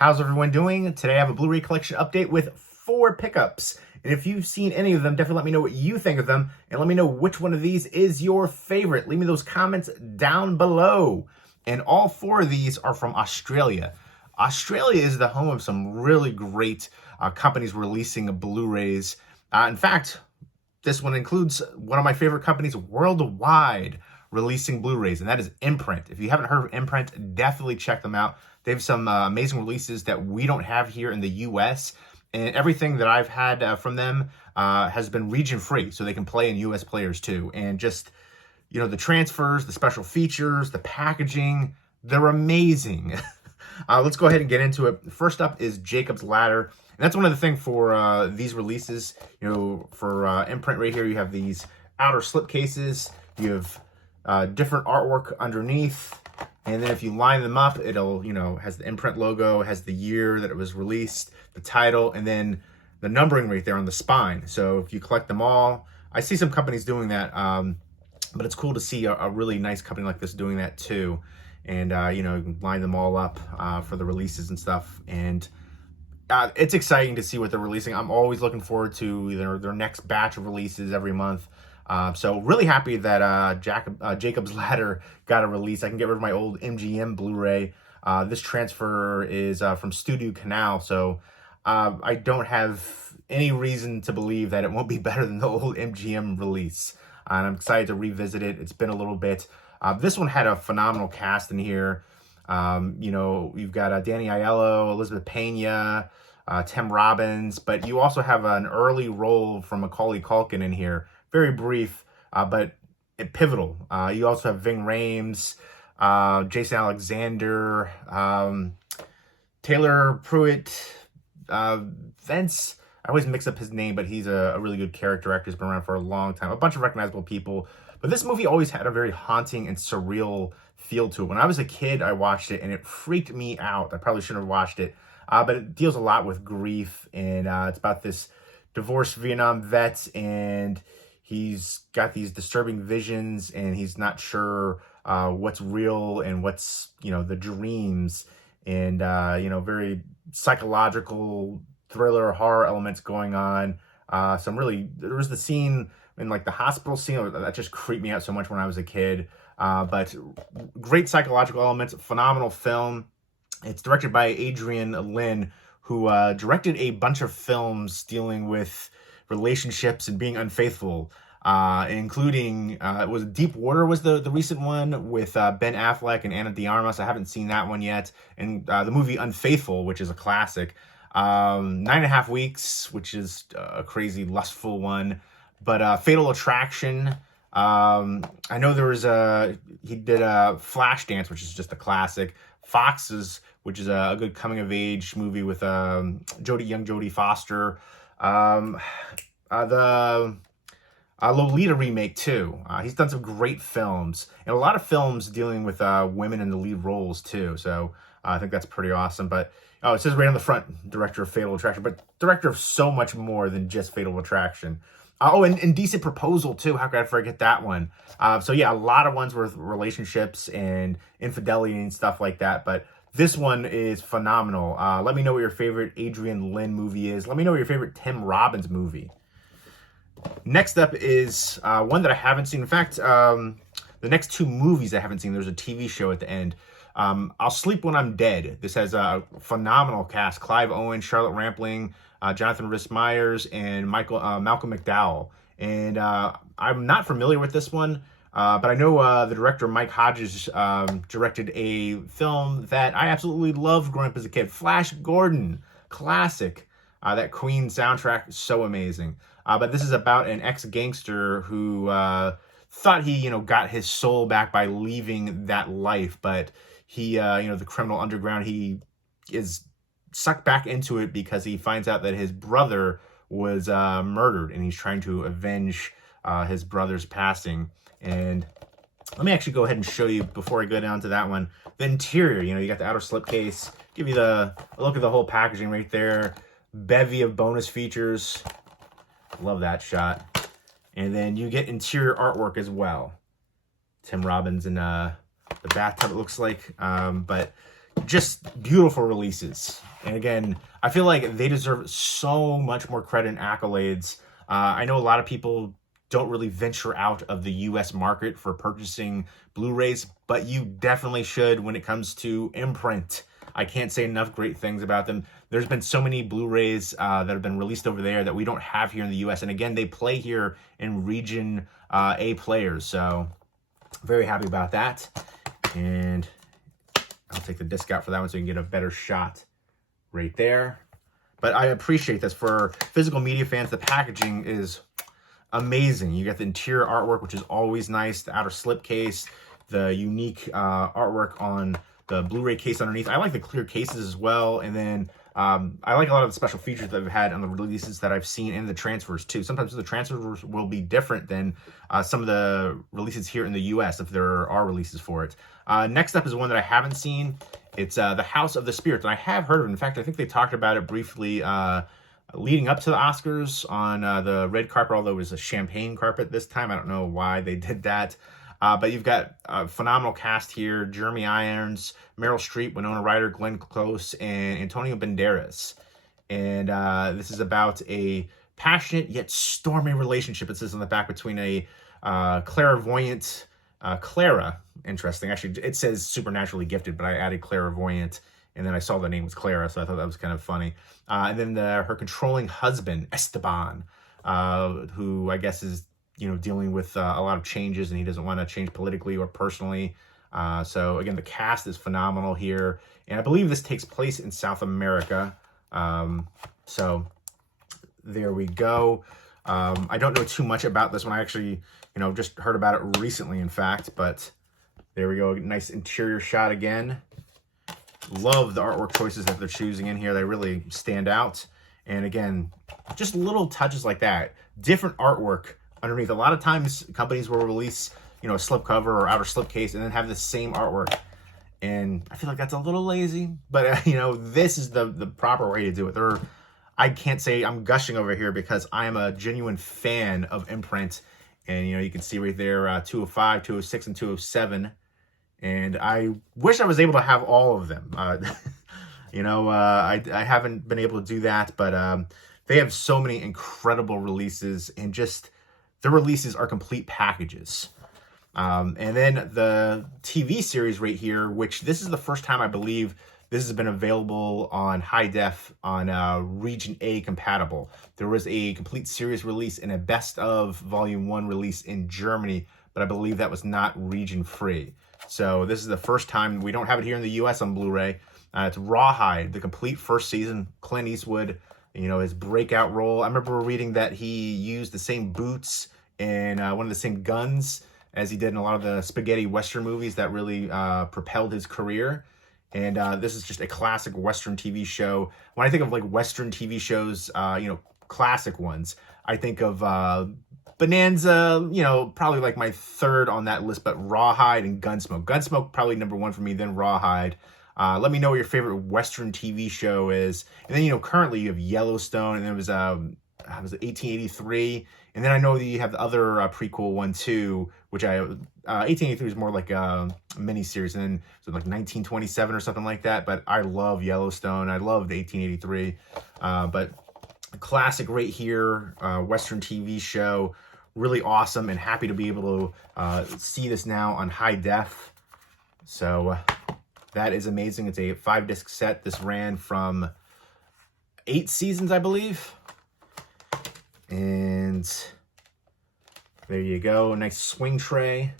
How's everyone doing? Today I have a Blu-ray collection update with 4 pickups. And if you've seen any of them, definitely let me know what you think of them. And let me know which one of these is your favorite. Leave me those comments down below. And all 4 of these are from Australia. Australia is the home of some really great companies releasing Blu-rays. In fact, this one includes one of my favorite companies worldwide releasing Blu-rays, and that is Imprint. If you haven't heard of Imprint, definitely check them out. They have some amazing releases that we don't have here in the US, and everything that I've had from them has been region-free, so they can play in US players too. And just, you know, the transfers, the special features, the packaging, they're amazing. Let's go ahead and get into it. First up is Jacob's Ladder. And that's one of the things for these releases. You know, for Imprint right here, you have these outer slipcases. You have different artwork underneath. And then if you line them up, it'll, you know, has the Imprint logo, has the year that it was released, the title, and then the numbering right there on the spine. So if you collect them all, I see some companies doing that, but it's cool to see a really nice company like this doing that too. And, you know, you can line them all up for the releases and stuff. And it's exciting to see what they're releasing. I'm always looking forward to their next batch of releases every month. So really happy that Jacob's Ladder got a release. I can get rid of my old MGM Blu-ray. This transfer is from Studio Canal, so I don't have any reason to believe that it won't be better than the old MGM release. And I'm excited to revisit it. It's been a little bit. This one had a phenomenal cast in here. You know, you've got Danny Aiello, Elizabeth Pena, Tim Robbins, but you also have an early role from Macaulay Culkin in here. Very brief, but pivotal. You also have Ving Rhames, Jason Alexander, Taylor Pruitt, Vince. I always mix up his name, but he's a really good character actor. He's been around for a long time. A bunch of recognizable people. But this movie always had a very haunting and surreal feel to it. When I was a kid, I watched it, and it freaked me out. I probably shouldn't have watched it. But it deals a lot with grief, and it's about this divorced Vietnam vet, and he's got these disturbing visions, and he's not sure what's real and what's, you know, the dreams. And, you know, very psychological thriller horror elements going on. There was the scene in like the hospital scene that just creeped me out so much when I was a kid. But great psychological elements, phenomenal film. It's directed by Adrian Lin, who directed a bunch of films dealing with relationships and being unfaithful, including was Deep Water was the recent one with Ben Affleck and Ana de Armas. I haven't seen that one yet. And the movie Unfaithful, which is a classic. 9.5 Weeks, which is a crazy lustful one. But Fatal Attraction. I know there was he did a Flashdance, which is just a classic. Foxes, which is a good coming of age movie with young Jodie Foster. The Lolita remake too. He's done some great films, and a lot of films dealing with women in the lead roles too. So I think that's pretty awesome. But it says right on the front, director of Fatal Attraction, but director of so much more than just Fatal Attraction. And Indecent Proposal too. How could I forget that one? So yeah, a lot of ones with relationships and infidelity and stuff like that. But this one is phenomenal. Let me know what your favorite Adrian Lin movie is. Let me know what your favorite Tim Robbins movie. Next up is one that I haven't seen. In fact, the next 2 movies I haven't seen, there's a TV show at the end. I'll Sleep When I'm Dead. This has a phenomenal cast. Clive Owen, Charlotte Rampling, Jonathan Rhys-Meyers, and Malcolm McDowell. And I'm not familiar with this one, but I know the director, Mike Hodges, directed a film that I absolutely loved growing up as a kid. Flash Gordon, classic. That Queen soundtrack is so amazing. But this is about an ex-gangster who thought he, you know, got his soul back by leaving that life. But he, you know, the criminal underground, he is sucked back into it because he finds out that his brother was murdered, and he's trying to avenge his brother's passing. And let me actually go ahead and show you, before I go down to that one, the interior. You know, you got the outer slipcase. Give you a look at the whole packaging right there. Bevy of bonus features. Love that shot. And then you get interior artwork as well. Tim Robbins in the bathtub, it looks like. But just beautiful releases. And again, I feel like they deserve so much more credit and accolades. I know a lot of people don't really venture out of the US market for purchasing Blu-rays, but you definitely should when it comes to imprint. I can't say enough great things about them. There's been so many Blu-rays that have been released over there that we don't have here in the US. And again, they play here in region A players. So very happy about that. And I'll take the disc out for that one so you can get a better shot right there. But I appreciate this. For physical media fans, the packaging is amazing. You got the interior artwork, which is always nice. The outer slipcase, the unique artwork on the Blu-ray case underneath. I like the clear cases as well. And then I like a lot of the special features that they've had on the releases that I've seen, and the transfers too. Sometimes the transfers will be different than some of the releases here in the US, if there are releases for it. Next up is one that I haven't seen. It's The House of the Spirits, and I have heard of it. In fact, I think they talked about it briefly leading up to the Oscars on the red carpet, although it was a champagne carpet this time. I don't know why they did that. But you've got a phenomenal cast here: Jeremy Irons, Meryl Streep, Winona Ryder, Glenn Close, and Antonio Banderas. And this is about a passionate yet stormy relationship, it says on the back, between a clairvoyant Clara. Interesting. Actually, it says supernaturally gifted, but I added clairvoyant, and then I saw the name was Clara, so I thought that was kind of funny. And then her controlling husband, Esteban, who I guess is dealing with a lot of changes, and he doesn't want to change politically or personally. So again, the cast is phenomenal here, and I believe this takes place in South America. So there we go. I don't know too much about this one. I actually, just heard about it recently, in fact, but there we go. Nice interior shot again. Love the artwork choices that they're choosing in here. They really stand out. And again, just little touches like that. Different artwork underneath. A lot of times companies will release, a slipcover or outer slipcase and then have the same artwork. And I feel like that's a little lazy, but this is the proper way to do it. I can't say I'm gushing over here because I am a genuine fan of imprint. And, you can see right there, 205, 206, and 207. And I wish I was able to have all of them. I haven't been able to do that, but they have so many incredible releases, and just the releases are complete packages. And then the TV series right here, which this is the first time I believe this has been available on high def on Region A compatible. There was a complete series release and a best of Volume 1 release in Germany, but I believe that was not region free. So this is the first time. We don't have it here in the US on Blu-ray. It's Rawhide, the complete first season. Clint Eastwood, his breakout role. I remember reading that he used the same boots and one of the same guns as he did in a lot of the spaghetti Western movies that really propelled his career. And this is just a classic Western TV show. When I think of like Western TV shows, classic ones, I think of Bonanza, probably like my third on that list, but Rawhide and Gunsmoke. Gunsmoke probably number one for me, then Rawhide. Let me know what your favorite Western TV show is. And then, currently you have Yellowstone, and there was 1883. And then I know that you have the other prequel one too, which 1883 is more like a mini-series, and then so like 1927 or something like that. But I love Yellowstone. I loved 1883. But a classic right here, Western TV show. Really awesome, and happy to be able to see this now on high def. So that is amazing. It's a 5-disc set. This ran from 8 seasons, I believe. And there you go. Nice swing tray.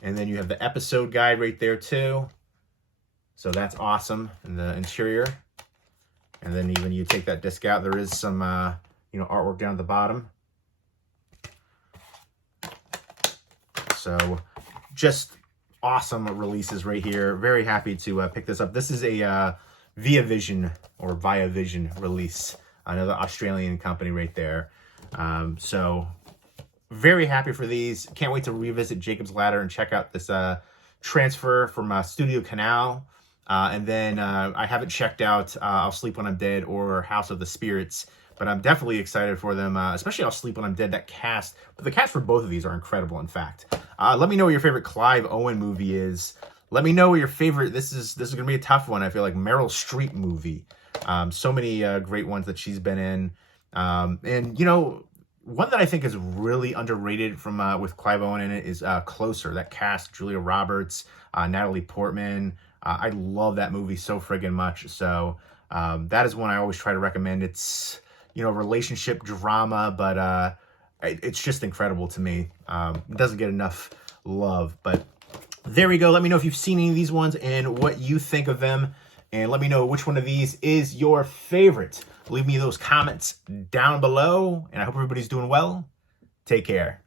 And then you have the episode guide right there too. So that's awesome. And the interior. And then even you take that disc out, there is some artwork down at the bottom. So just awesome releases right here. Very happy to pick this up. This is a Via Vision release. Another Australian company right there. So very happy for these. Can't wait to revisit Jacob's Ladder and check out this transfer from Studio Canal. And then I haven't checked out I'll Sleep When I'm Dead or House of the Spirits, but I'm definitely excited for them, especially I'll Sleep When I'm Dead. That cast, but the cast for both of these are incredible, in fact. Let me know what your favorite Clive Owen movie is. Let me know what your favorite, this is going to be a tough one. I feel like Meryl Streep movie. So many great ones that she's been in. And, you know, one that I think is really underrated from with Clive Owen in it is Closer. That cast, Julia Roberts, Natalie Portman. I love that movie so friggin' much. So that is one I always try to recommend. It's, you know, relationship drama, but it's just incredible to me. It doesn't get enough love, but there we go. Let me know if you've seen any of these ones and what you think of them. And let me know which one of these is your favorite. Leave me those comments down below. And I hope everybody's doing well. Take care.